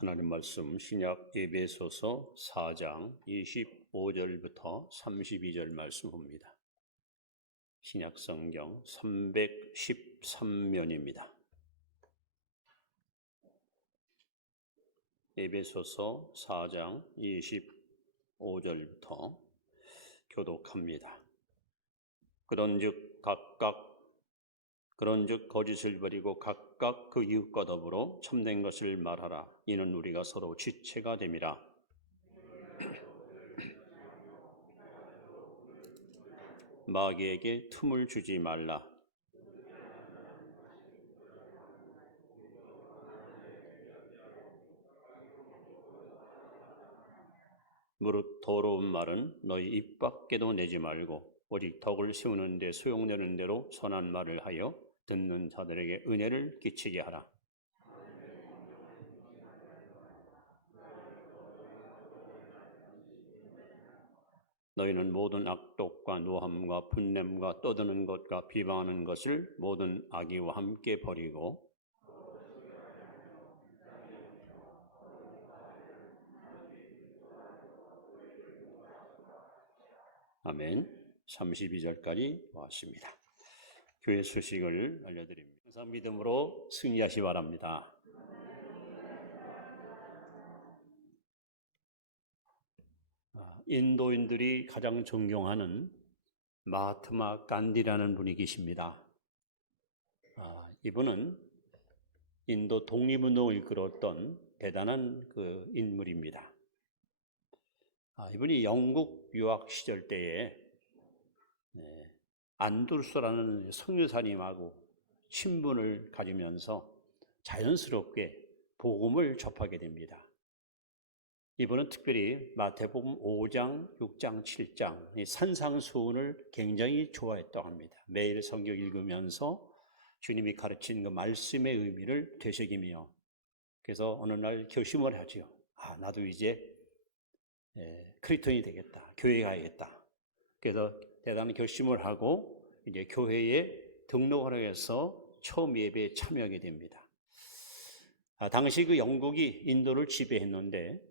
하나님 말씀 신약 에베소서 4장 25절부터 32절 말씀 봅니다. 신약 성경 313면입니다. 에베소서 4장 25절부터 교독합니다. 그런즉 거짓을 버리고 각각 그 이웃과 더불어 참된 것을 말하라. 이는 우리가 서로 지체가 됨이라. 마귀에게 틈을 주지 말라. 무릇 더러운 말은 너희 입 밖에도 내지 말고 오직 덕을 세우는 데 소용되는 대로 선한 말을 하여 듣는 자들에게 은혜를 끼치게 하라. 너희는 모든 악독과 노함과 분냄과 떠드는 것과 비방하는 것을 모든 악의와 함께 버리고 아멘. 32절까지 왔습니다. 교회 소식을 알려드립니다. 항상 믿음으로 승리하시 바랍니다. 인도인들이 가장 존경하는 마하트마 간디라는 분이 계십니다. 이분은 인도 독립운동을 이끌었던 대단한 그 인물입니다. 이분이 영국 유학 시절 때에 안두르스라는 성유사님하고 친분을 가지면서 자연스럽게 복음을 접하게 됩니다. 이분은 특별히 마태복음 5장, 6장, 7장 이 산상수훈을 굉장히 좋아했다고 합니다. 매일 성경 읽으면서 주님이 가르친 그 말씀의 의미를 되새기며 그래서 어느 날 결심을 하죠. 나도 이제 크리스천이 되겠다. 교회에 가야겠다. 그래서 대단한 결심을 하고 이제 교회에 등록을 해서 처음 예배에 참여하게 됩니다. 당시 그 영국이 인도를 지배했는데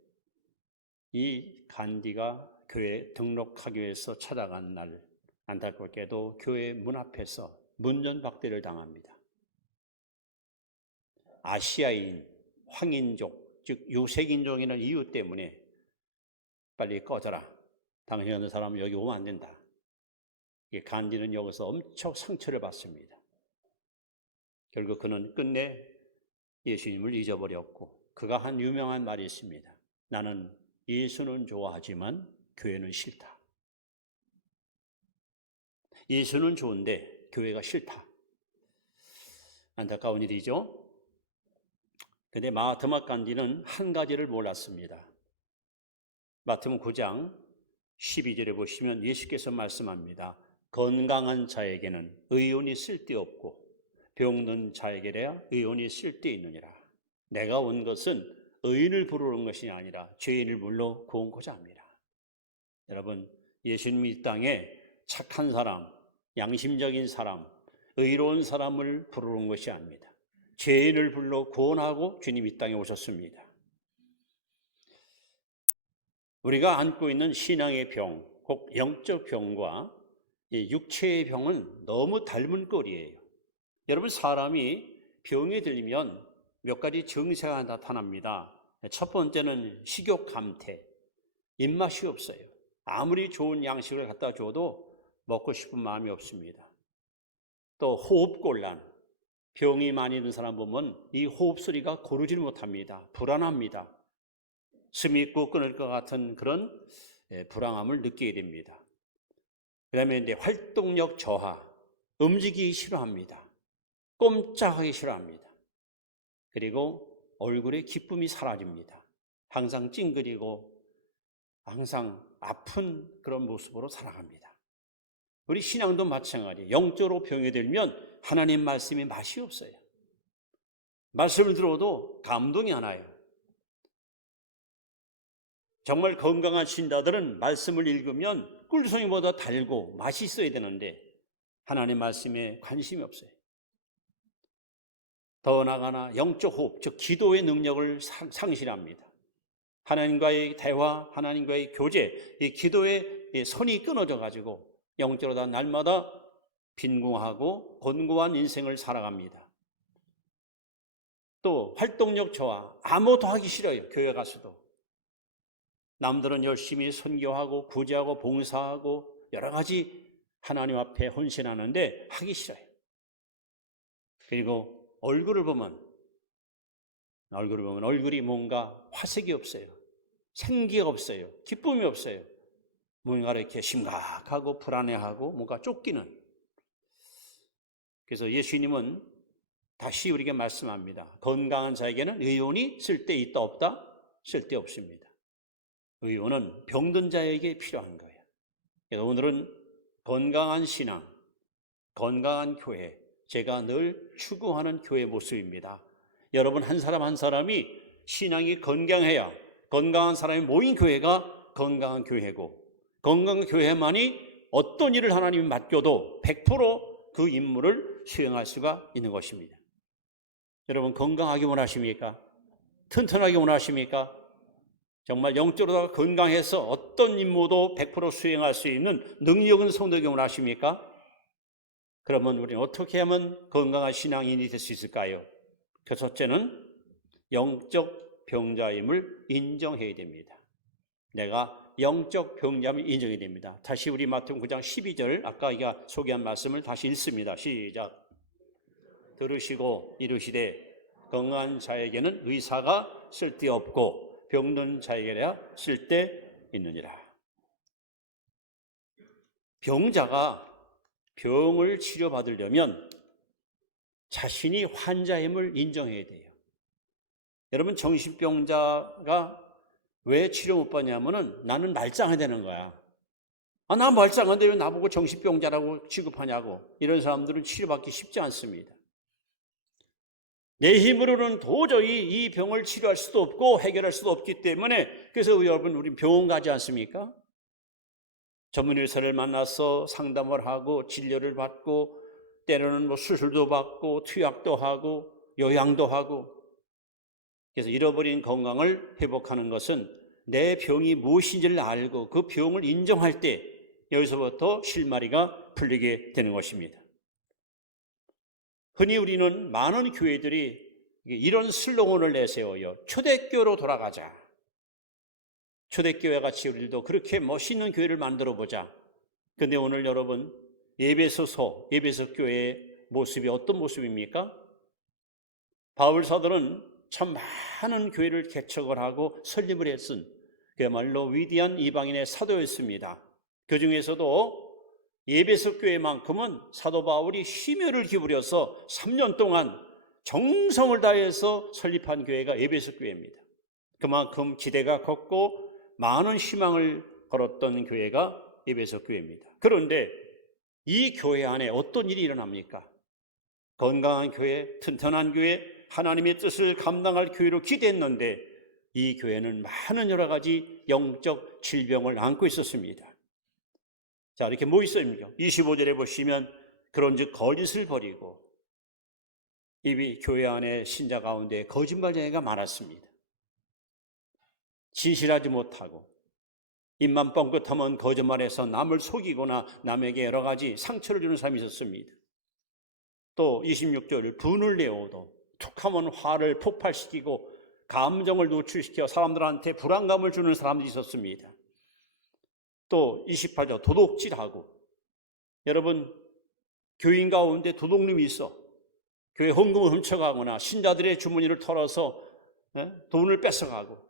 이 간디가 교회에 등록하기 위해서 찾아간 날 안타깝게도 교회 문 앞에서 문전박대를 당합니다. 아시아인, 황인족, 즉 유색인종이라는 이유 때문에 빨리 꺼져라. 당신 같은 사람은 여기 오면 안 된다. 간디는 여기서 엄청 상처를 받습니다. 결국 그는 끝내 예수님을 잊어버렸고 그가 한 유명한 말이 있습니다. 나는 예수는 좋아하지만 교회는 싫다. 예수는 좋은데 교회가 싫다. 안타까운 일이죠. 그런데 마하트마 간디는 한 가지를 몰랐습니다. 마태복음 9장 12절에 보시면 예수께서 말씀합니다. 건강한 자에게는 의논이 쓸데없고 병든 자에게야 의논이 쓸데있느니라. 내가 온 것은 의인을 부르는 것이 아니라 죄인을 불러 구원코자 합니다. 여러분, 예수님 이 땅에 착한 사람, 양심적인 사람, 의로운 사람을 부르는 것이 아닙니다. 죄인을 불러 구원하고 주님 이 땅에 오셨습니다. 우리가 안고 있는 신앙의 병, 곧 영적 병과 육체의 병은 너무 닮은 꼴이에요. 여러분, 사람이 병에 들리면 몇 가지 증세가 나타납니다. 첫 번째는 식욕 감퇴, 입맛이 없어요. 아무리 좋은 양식을 갖다 줘도 먹고 싶은 마음이 없습니다. 또 호흡곤란, 병이 많이 있는 사람 보면 이 호흡 소리가 고르지 못합니다. 불안합니다. 숨이 있고 끊을 것 같은 그런 불안함을 느끼게 됩니다. 그 다음에 이제 활동력 저하, 움직이기 싫어합니다. 꼼짝하기 싫어합니다. 그리고 얼굴에 기쁨이 사라집니다. 항상 찡그리고 항상 아픈 그런 모습으로 살아갑니다. 우리 신앙도 마찬가지예요. 영적으로 병이 들면 하나님 말씀에 맛이 없어요. 말씀을 들어도 감동이 안 와요. 정말 건강한 신자들은 말씀을 읽으면 꿀송이보다 달고 맛있어야 되는데 하나님 말씀에 관심이 없어요. 더 나아가나 영적 호흡, 즉 기도의 능력을 상실합니다. 하나님과의 대화, 하나님과의 교제, 이 기도의 선이 끊어져 가지고 영적으로 다 날마다 빈궁하고 곤고한 인생을 살아갑니다. 또 활동력 저하, 아무것도 하기 싫어요. 교회 가서도. 남들은 열심히 선교하고 구제하고 봉사하고 여러 가지 하나님 앞에 헌신하는데 하기 싫어요. 그리고 얼굴을 보면 얼굴이 뭔가 화색이 없어요. 생기가 없어요. 기쁨이 없어요. 뭔가 이렇게 심각하고 불안해하고 뭔가 쫓기는. 그래서 예수님은 다시 우리에게 말씀합니다. 건강한 자에게는 의원이 쓸데있다 없다? 쓸데없습니다. 의원은 병든 자에게 필요한 거예요. 그래서 오늘은 건강한 신앙, 건강한 교회, 제가 늘 추구하는 교회 모습입니다. 여러분 한 사람 한 사람이 신앙이 건강해야 건강한 사람이 모인 교회가 건강한 교회고, 건강한 교회만이 어떤 일을 하나님이 맡겨도 100%그 임무를 수행할 수가 있는 것입니다. 여러분 건강하기 원하십니까? 튼튼하기 원하십니까? 정말 영적으로 건강해서 어떤 임무도 100% 수행할 수 있는 능력은 성도에게 원하십니까? 그러면 우리는 어떻게 하면 건강한 신앙인이 될 수 있을까요? 그 첫째는 영적 병자임을 인정해야 됩니다. 내가 영적 병자임을 인정해야 됩니다. 다시 우리 마태복음 9장 12절 아까 제가 소개한 말씀을 다시 읽습니다. 시작. 들으시고 이르시되 건강한 자에게는 의사가 쓸데없고 병든 자에게야 쓸데있느니라. 병자가 병을 치료받으려면 자신이 환자임을 인정해야 돼요. 여러분 정신병자가 왜 치료 못 받냐면은 나는 말짱해야 되는 거야. 나 말짱한데 왜 나보고 정신병자라고 취급하냐고. 이런 사람들은 치료받기 쉽지 않습니다. 내 힘으로는 도저히 이 병을 치료할 수도 없고 해결할 수도 없기 때문에 그래서 여러분 우리 병원 가지 않습니까? 전문 의사를 만나서 상담을 하고 진료를 받고 때로는 수술도 받고 투약도 하고 요양도 하고. 그래서 잃어버린 건강을 회복하는 것은 내 병이 무엇인지를 알고 그 병을 인정할 때 여기서부터 실마리가 풀리게 되는 것입니다. 흔히 우리는 많은 교회들이 이런 슬로건을 내세워요. 초대교회로 돌아가자. 초대교회 같이 우리도 그렇게 멋있는 교회를 만들어 보자. 그런데 오늘 여러분 에베소 교회의 모습이 어떤 모습입니까? 바울 사도는 참 많은 교회를 개척을 하고 설립을 했은 그야말로 위대한 이방인의 사도였습니다. 그 중에서도 에베소 교회만큼은 사도 바울이 심혈을 기울여서 3년 동안 정성을 다해서 설립한 교회가 에베소 교회입니다. 그만큼 기대가 컸고 많은 희망을 걸었던 교회가 에베소 교회입니다. 그런데 이 교회 안에 어떤 일이 일어납니까? 건강한 교회, 튼튼한 교회, 하나님의 뜻을 감당할 교회로 기대했는데 이 교회는 많은 여러 가지 영적 질병을 안고 있었습니다. 자, 이렇게 뭐 있어요? 25절에 보시면 그런즉 거짓을 버리고 이 교회 안에 신자 가운데 거짓말쟁이가 많았습니다. 진실하지 못하고 입만 뻥끗하면 거짓말해서 남을 속이거나 남에게 여러 가지 상처를 주는 사람이 있었습니다. 또 26절 분을 내어도 툭하면 화를 폭발시키고 감정을 노출시켜 사람들한테 불안감을 주는 사람들이 있었습니다. 또 28절 도둑질하고, 여러분 교인 가운데 도둑놈이 있어 교회 헌금을 훔쳐가거나 신자들의 주머니를 털어서 돈을 뺏어가고,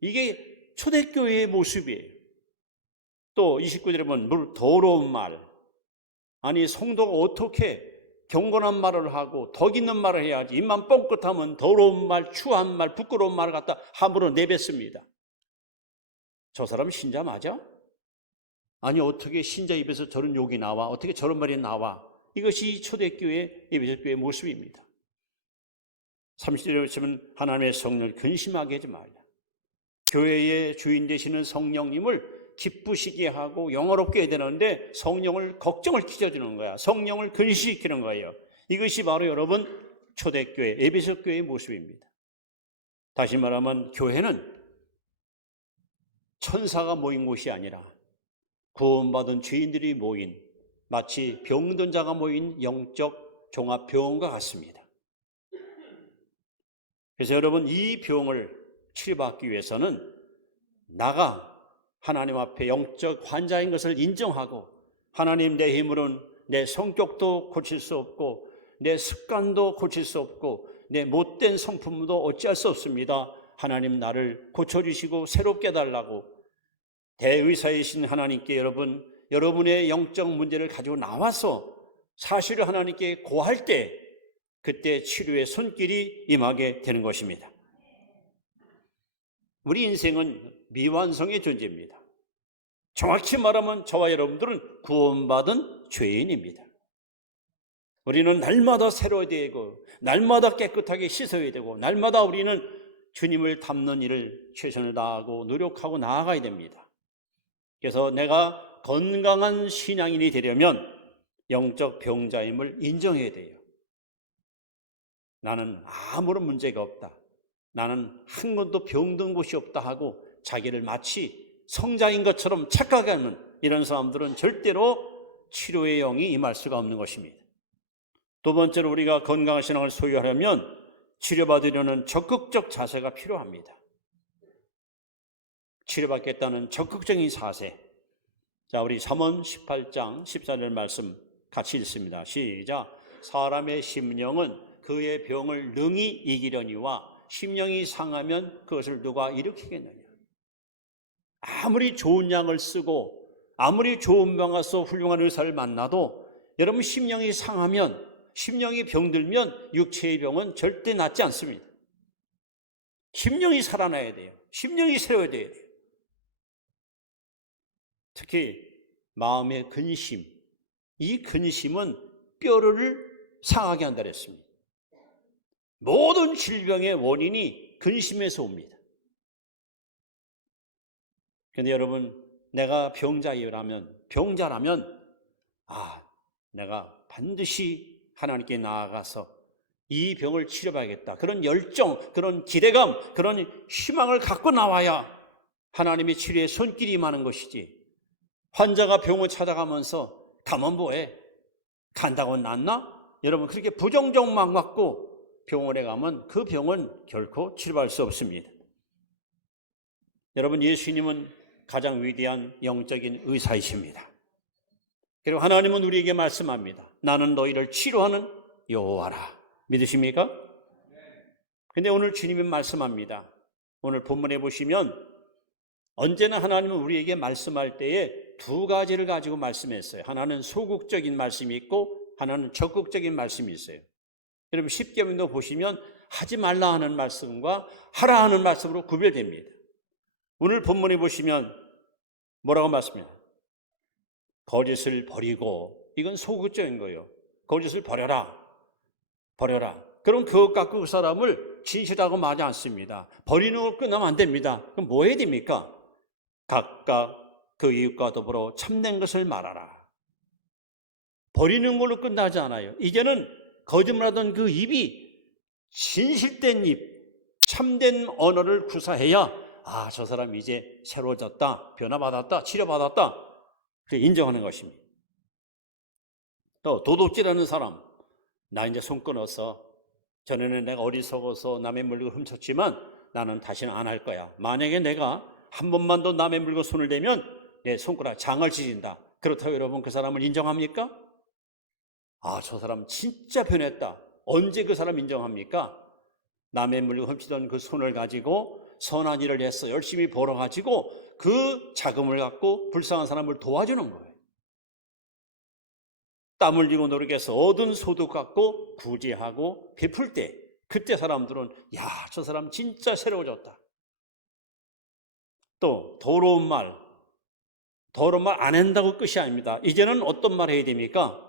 이게 초대교회의 모습이에요. 또 29절에 보면 더러운 말, 아니 성도가 어떻게 경건한 말을 하고 덕 있는 말을 해야지 입만 뻥끗하면 더러운 말, 추한 말, 부끄러운 말을 갖다 함부로 내뱉습니다. 저 사람 신자 맞아? 아니 어떻게 신자 입에서 저런 욕이 나와? 어떻게 저런 말이 나와? 이것이 초대교회, 에베소교회의 모습입니다. 30절에 보시면 하나님의 성령을 근심하게 하지 말라. 교회의 주인 되시는 성령님을 기쁘시게 하고 영화롭게 해야 되는데 성령을 걱정을 끼쳐주는 거야. 성령을 근심시키는 거예요. 이것이 바로 여러분 초대교회 에베소 교회의 모습입니다. 다시 말하면 교회는 천사가 모인 곳이 아니라 구원받은 죄인들이 모인 마치 병든 자가 모인 영적 종합병원과 같습니다. 그래서 여러분, 이 병을 치료받기 위해서는 나가 하나님 앞에 영적 환자인 것을 인정하고, 하나님, 내 힘으로는 내 성격도 고칠 수 없고 내 습관도 고칠 수 없고 내 못된 성품도 어찌할 수 없습니다. 하나님, 나를 고쳐주시고 새롭게 해달라고 대의사이신 하나님께 여러분의 영적 문제를 가지고 나와서 사실을 하나님께 고할 때, 그때 치료의 손길이 임하게 되는 것입니다. 우리 인생은 미완성의 존재입니다. 정확히 말하면 저와 여러분들은 구원받은 죄인입니다. 우리는 날마다 새로워야 되고 날마다 깨끗하게 씻어야 되고 날마다 우리는 주님을 닮는 일을 최선을 다하고 노력하고 나아가야 됩니다. 그래서 내가 건강한 신앙인이 되려면 영적 병자임을 인정해야 돼요. 나는 아무런 문제가 없다, 나는 한 번도 병든 곳이 없다 하고 자기를 마치 성자인 것처럼 착각하는 이런 사람들은 절대로 치료의 영이 임할 수가 없는 것입니다. 두 번째로, 우리가 건강한 신앙을 소유하려면 치료받으려는 적극적 자세가 필요합니다. 치료받겠다는 적극적인 자세. 자, 우리 잠언 18장 14절 말씀 같이 읽습니다. 시작. 사람의 심령은 그의 병을 능히 이기려니와 심령이 상하면 그것을 누가 일으키겠느냐. 아무리 좋은 약을 쓰고 아무리 좋은 병 가서 훌륭한 의사를 만나도 여러분, 심령이 상하면, 심령이 병들면 육체의 병은 절대 낫지 않습니다. 심령이 살아나야 돼요. 심령이 세워야 돼요. 특히 마음의 근심, 이 근심은 뼈를 상하게 한다 그랬습니다. 모든 질병의 원인이 근심에서 옵니다. 그런데 여러분, 내가 병자라면 내가 반드시 하나님께 나아가서 이 병을 치료해야겠다, 그런 열정, 그런 기대감, 그런 희망을 갖고 나와야 하나님의 치료에 손길이 임하는 것이지, 환자가 병을 찾아가면서 가면 뭐해? 간다고 낫나? 여러분, 그렇게 부정적만 갖고 병원에 가면 그 병은 결코 치료할 수 없습니다. 여러분, 예수님은 가장 위대한 영적인 의사이십니다. 그리고 하나님은 우리에게 말씀합니다. 나는 너희를 치료하는 여호와라. 믿으십니까? 그런데 오늘 주님은 말씀합니다. 오늘 본문에 보시면 언제나 하나님은 우리에게 말씀할 때에 두 가지를 가지고 말씀했어요. 하나는 소극적인 말씀이 있고 하나는 적극적인 말씀이 있어요. 여러분, 십계명도 보시면 하지 말라 하는 말씀과 하라 하는 말씀으로 구별됩니다. 오늘 본문에 보시면 뭐라고 말씀해요? 거짓을 버리고, 이건 소극적인 거예요. 거짓을 버려라. 그럼 그것 갖고 그 사람을 진실하고 마지 않습니다. 버리는 걸 끝나면 안 됩니다. 그럼 뭐 해야 됩니까? 각각 그 이웃과 더불어 참된 것을 말하라. 버리는 걸로 끝나지 않아요. 이제는 거짓말하던 그 입이 진실된 입, 참된 언어를 구사해야 저 사람 이제 새로워졌다, 변화받았다, 치료받았다, 인정하는 것입니다. 또 도둑질하는 사람, 나 이제 손 끊어서, 전에는 내가 어리석어서 남의 물건 훔쳤지만 나는 다시는 안 할 거야. 만약에 내가 한 번만 더 남의 물건 손을 대면 내 손가락 장을 찢는다. 그렇다고 여러분, 그 사람을 인정합니까? 저 사람 진짜 변했다. 언제 그 사람 인정합니까? 남의 물건 훔치던 그 손을 가지고 선한 일을 해서 열심히 벌어가지고 그 자금을 갖고 불쌍한 사람을 도와주는 거예요. 땀 흘리고 노력해서 얻은 소득 갖고 구제하고 베풀 때, 그때 사람들은 저 사람 진짜 새로워졌다. 또 더러운 말 안 한다고 끝이 아닙니다. 이제는 어떤 말 해야 됩니까?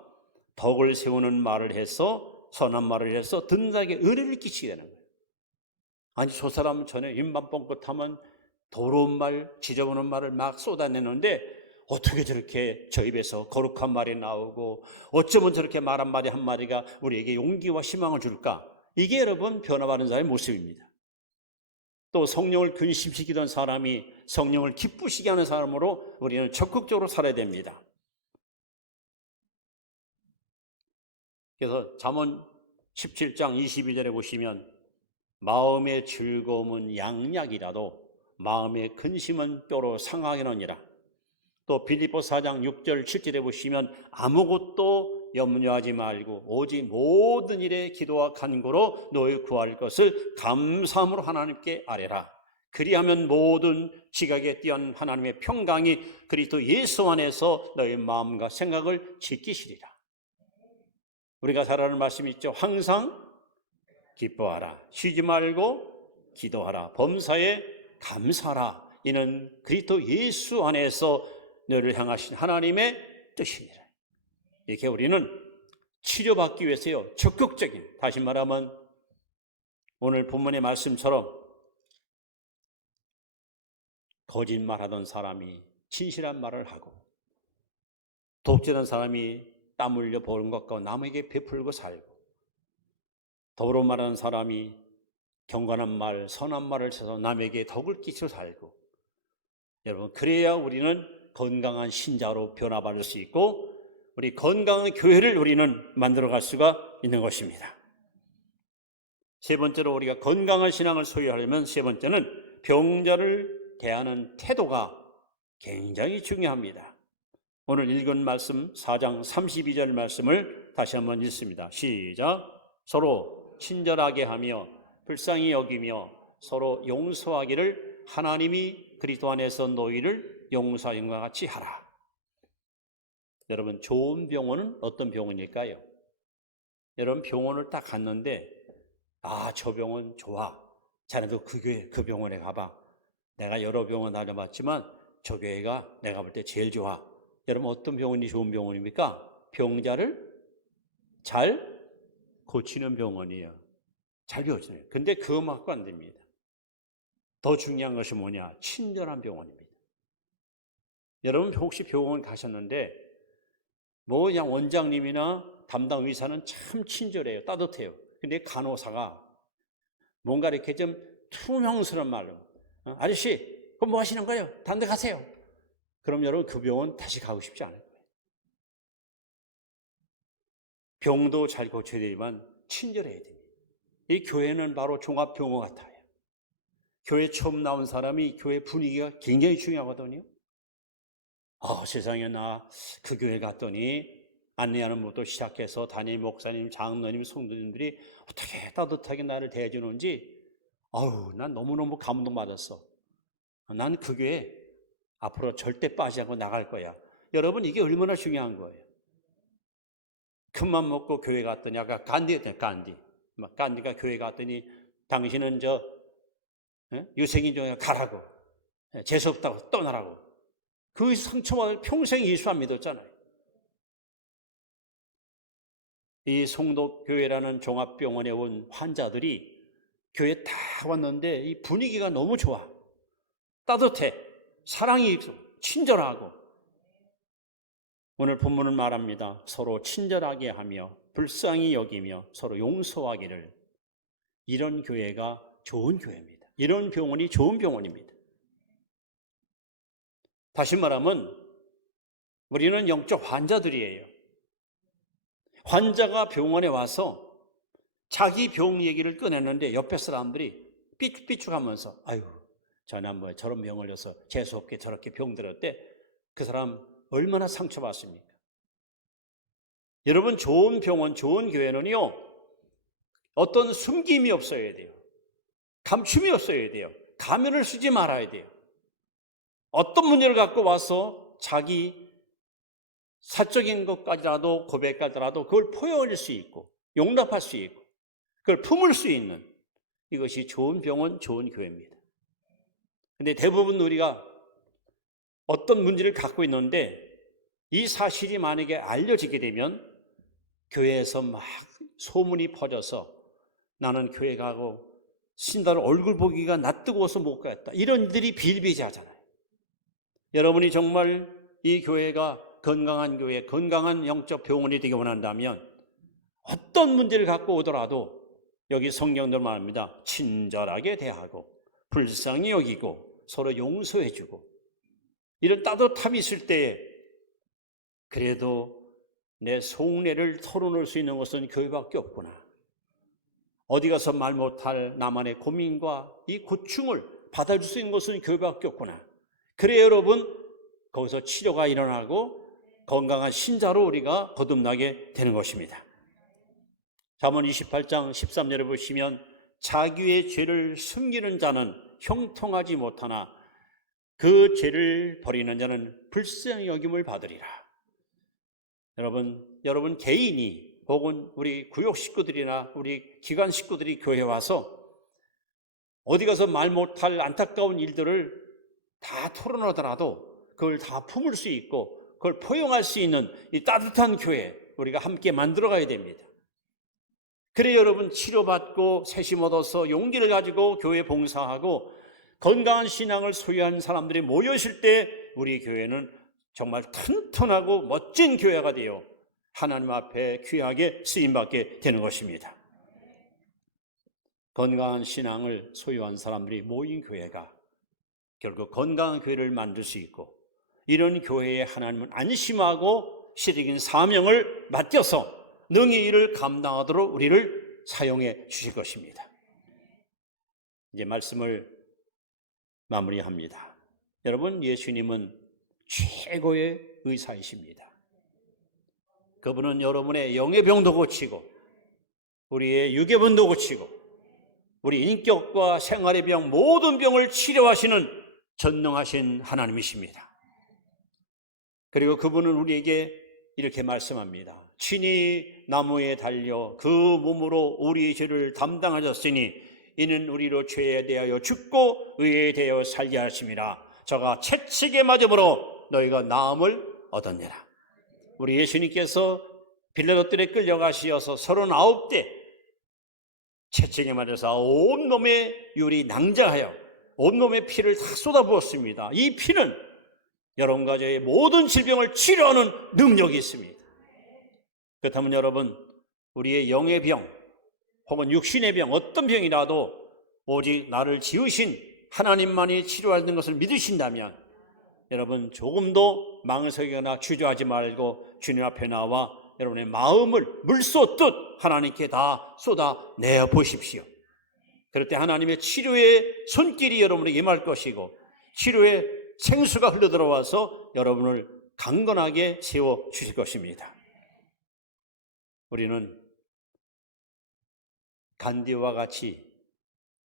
덕을 세우는 말을 해서, 선한 말을 해서 듣는 자에게 은혜를 끼치게 되는 거예요. 아니, 저 사람 전에 입만 뻥긋하면 더러운 말, 지저분한 말을 막 쏟아내는데 어떻게 저렇게 저 입에서 거룩한 말이 나오고 어쩌면 저렇게 말 한마디 한마디가 우리에게 용기와 희망을 줄까? 이게 여러분 변화받은 자의 모습입니다. 또 성령을 근심시키던 사람이 성령을 기쁘시게 하는 사람으로 우리는 적극적으로 살아야 됩니다. 그래서 잠언 17장 22절에 보시면 마음의 즐거움은 양약이라도 마음의 근심은 뼈로 상하게느니라. 또 빌립보 4장 6절 7절에 보시면 아무것도 염려하지 말고 오직 모든 일에 기도와 간구로 너희 구할 것을 감사함으로 하나님께 아뢰라. 그리하면 모든 지각에 뛰어난 하나님의 평강이 그리스도 예수 안에서 너희 마음과 생각을 지키시리라. 우리가 잘 아는 말씀이 있죠. 항상 기뻐하라. 쉬지 말고 기도하라. 범사에 감사하라. 이는 그리스도 예수 안에서 너를 향하신 하나님의 뜻이니라. 이렇게 우리는 치료받기 위해서요, 적극적인, 다시 말하면 오늘 본문의 말씀처럼 거짓말하던 사람이 진실한 말을 하고 독재한 사람이 땀 흘려 버는 것과 남에게 베풀고 살고 더불어 말하는 사람이 경건한 말, 선한 말을 써서 남에게 덕을 끼쳐 살고, 여러분 그래야 우리는 건강한 신자로 변화받을 수 있고 우리 건강한 교회를 우리는 만들어갈 수가 있는 것입니다. 세 번째로 우리가 건강한 신앙을 소유하려면 세 번째는 병자를 대하는 태도가 굉장히 중요합니다. 오늘 읽은 말씀 4장 32절 말씀을 다시 한번 읽습니다. 시작. 서로 친절하게 하며 불쌍히 여기며 서로 용서하기를 하나님이 그리스도 안에서 너희를 용서한 것 같이 하라. 여러분 좋은 병원은 어떤 병원일까요? 여러분 병원을 딱 갔는데 저 병원 좋아. 자네도 그 병원에 가봐. 내가 여러 병원 다녀봤지만 저 교회가 내가 볼 때 제일 좋아. 여러분 어떤 병원이 좋은 병원입니까? 병자를 잘 고치는 병원이에요. 잘 배워지네요. 근데 그거 갖고 안 됩니다. 더 중요한 것이 뭐냐? 친절한 병원입니다. 여러분 혹시 병원 가셨는데 그냥 원장님이나 담당 의사는 참 친절해요. 따뜻해요. 근데 간호사가 뭔가 이렇게 좀 투명스러운 말로 아저씨 그럼 뭐 하시는 거예요? 다른 데 가세요. 그럼 여러분 그 병원 다시 가고 싶지 않을 거예요. 병도 잘 고쳐야 되지만 친절해야 됩니다. 이 교회는 바로 종합병원 같아요. 교회 처음 나온 사람이 교회 분위기가 굉장히 중요하거든요. 세상에 나 그 교회 갔더니 안내하는 것부터 시작해서 담임 목사님, 장로님, 성도님들이 어떻게 따뜻하게 나를 대해주는지 난 너무너무 감동받았어. 난 그 교회 앞으로 절대 빠지지 않고 나갈 거야. 여러분 이게 얼마나 중요한 거예요. 큰맘 먹고 교회 갔더니 아까 간디였잖아요. 간디가 교회 갔더니 당신은 유생인 중에 가라고 재수없다고 떠나라고 그 상처받을 평생 예수 안 믿었잖아요. 이 송도교회라는 종합병원에 온 환자들이 교회에 다 왔는데 이 분위기가 너무 좋아. 따뜻해. 사랑이 있어. 친절하고. 오늘 본문은 말합니다. 서로 친절하게 하며 불쌍히 여기며 서로 용서하기를. 이런 교회가 좋은 교회입니다. 이런 병원이 좋은 병원입니다. 다시 말하면 우리는 영적 환자들이에요. 환자가 병원에 와서 자기 병 얘기를 꺼냈는데 옆에 사람들이 삐죽삐죽하면서 저는 저런 병 걸려서 재수없게 저렇게 병 들었대. 그 사람 얼마나 상처받습니까? 여러분 좋은 병원, 좋은 교회는요 어떤 숨김이 없어야 돼요. 감춤이 없어야 돼요. 가면을 쓰지 말아야 돼요. 어떤 문제를 갖고 와서 자기 사적인 것까지라도 고백까지라도 그걸 포용할 수 있고 용납할 수 있고 그걸 품을 수 있는 이것이 좋은 병원, 좋은 교회입니다. 근데 대부분 우리가 어떤 문제를 갖고 있는데 이 사실이 만약에 알려지게 되면 교회에서 막 소문이 퍼져서 나는 교회 가고 신다를 얼굴 보기가 낯뜨거워서 못 가겠다. 이런 일들이 비일비재하잖아요. 여러분이 정말 이 교회가 건강한 교회, 건강한 영적 병원이 되기 원한다면 어떤 문제를 갖고 오더라도 여기 성경도 말합니다. 친절하게 대하고 불쌍히 여기고 서로 용서해주고 이런 따뜻함이 있을 때 그래도 내 속내를 털어놓을 수 있는 것은 교회밖에 없구나. 어디 가서 말 못할 나만의 고민과 이 고충을 받아줄 수 있는 것은 교회밖에 없구나. 그래 여러분 거기서 치료가 일어나고 건강한 신자로 우리가 거듭나게 되는 것입니다. 잠언 28장 13절에 보시면 자기의 죄를 숨기는 자는 형통하지 못하나 그 죄를 버리는 자는 불쌍히 여김을 받으리라. 여러분 개인이 혹은 우리 구역 식구들이나 우리 기관 식구들이 교회에 와서 어디 가서 말 못할 안타까운 일들을 다 토론하더라도 그걸 다 품을 수 있고 그걸 포용할 수 있는 이 따뜻한 교회 우리가 함께 만들어 가야 됩니다. 그래 여러분 치료받고 새심 얻어서 용기를 가지고 교회 봉사하고 건강한 신앙을 소유한 사람들이 모여있을 때 우리 교회는 정말 튼튼하고 멋진 교회가 되어 하나님 앞에 귀하게 쓰임받게 되는 것입니다. 건강한 신앙을 소유한 사람들이 모인 교회가 결국 건강한 교회를 만들 수 있고 이런 교회에 하나님은 안심하고 시적인 사명을 맡겨서 능히 이를 감당하도록 우리를 사용해 주실 것입니다. 이제 말씀을 마무리합니다. 여러분 예수님은 최고의 의사이십니다. 그분은 여러분의 영의 병도 고치고 우리의 육의 병도 고치고 우리 인격과 생활의 병 모든 병을 치료하시는 전능하신 하나님이십니다. 그리고 그분은 우리에게 이렇게 말씀합니다. 친히 나무에 달려 그 몸으로 우리의 죄를 담당하셨으니 이는 우리로 죄에 대하여 죽고 의에 대하여 살게 하심이라. 저가 채찍에 맞음으로 너희가 나음을 얻었느라. 우리 예수님께서 빌라도들에 끌려가시어서 39대 채찍에 맞아서 온몸에 율이 낭자하여 온몸의 피를 다 쏟아부었습니다. 이 피는 여러분과 저의 모든 질병을 치료하는 능력이 있습니다. 그렇다면 여러분 우리의 영의 병 혹은 육신의 병 어떤 병이라도 오직 나를 지으신 하나님만이 치료하는 것을 믿으신다면 여러분 조금도 망설이거나 주저하지 말고 주님 앞에 나와 여러분의 마음을 물 쏟듯 하나님께 다 쏟아내어 보십시오. 그럴 때 하나님의 치료의 손길이 여러분에게 임할 것이고 치료의 생수가 흘러들어와서 여러분을 강건하게 세워주실 것입니다. 우리는 간디와 같이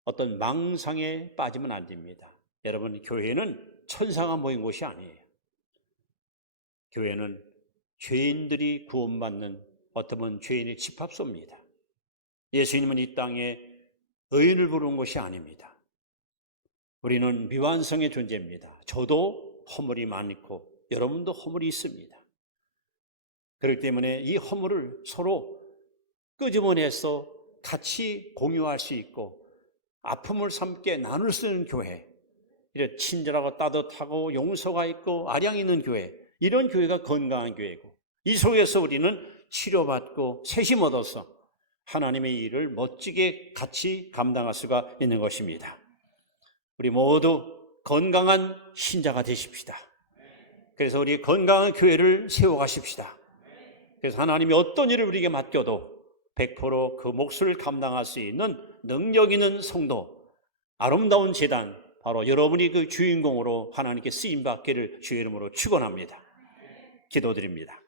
어떤 망상에 빠지면 안 됩니다. 여러분 교회는 천사가 모인 곳이 아니에요. 교회는 죄인들이 구원받는 어떤 죄인의 집합소입니다. 예수님은 이 땅에 의인을 부른 것이 아닙니다. 우리는 미완성의 존재입니다. 저도 허물이 많고 여러분도 허물이 있습니다. 그렇기 때문에 이 허물을 서로 끄집어내서 같이 공유할 수 있고 아픔을 함께 나눌 수 있는 교회, 이런 친절하고 따뜻하고 용서가 있고 아량이 있는 교회, 이런 교회가 건강한 교회고 이 속에서 우리는 치료받고 새심 얻어서 하나님의 일을 멋지게 같이 감당할 수가 있는 것입니다. 우리 모두 건강한 신자가 되십시다. 그래서 우리 건강한 교회를 세워가십시다. 그래서 하나님이 어떤 일을 우리에게 맡겨도 100% 그 몫을 감당할 수 있는 능력 있는 성도, 아름다운 제단, 바로 여러분이 그 주인공으로 하나님께 쓰임받기를 주의 이름으로 축원합니다. 기도드립니다.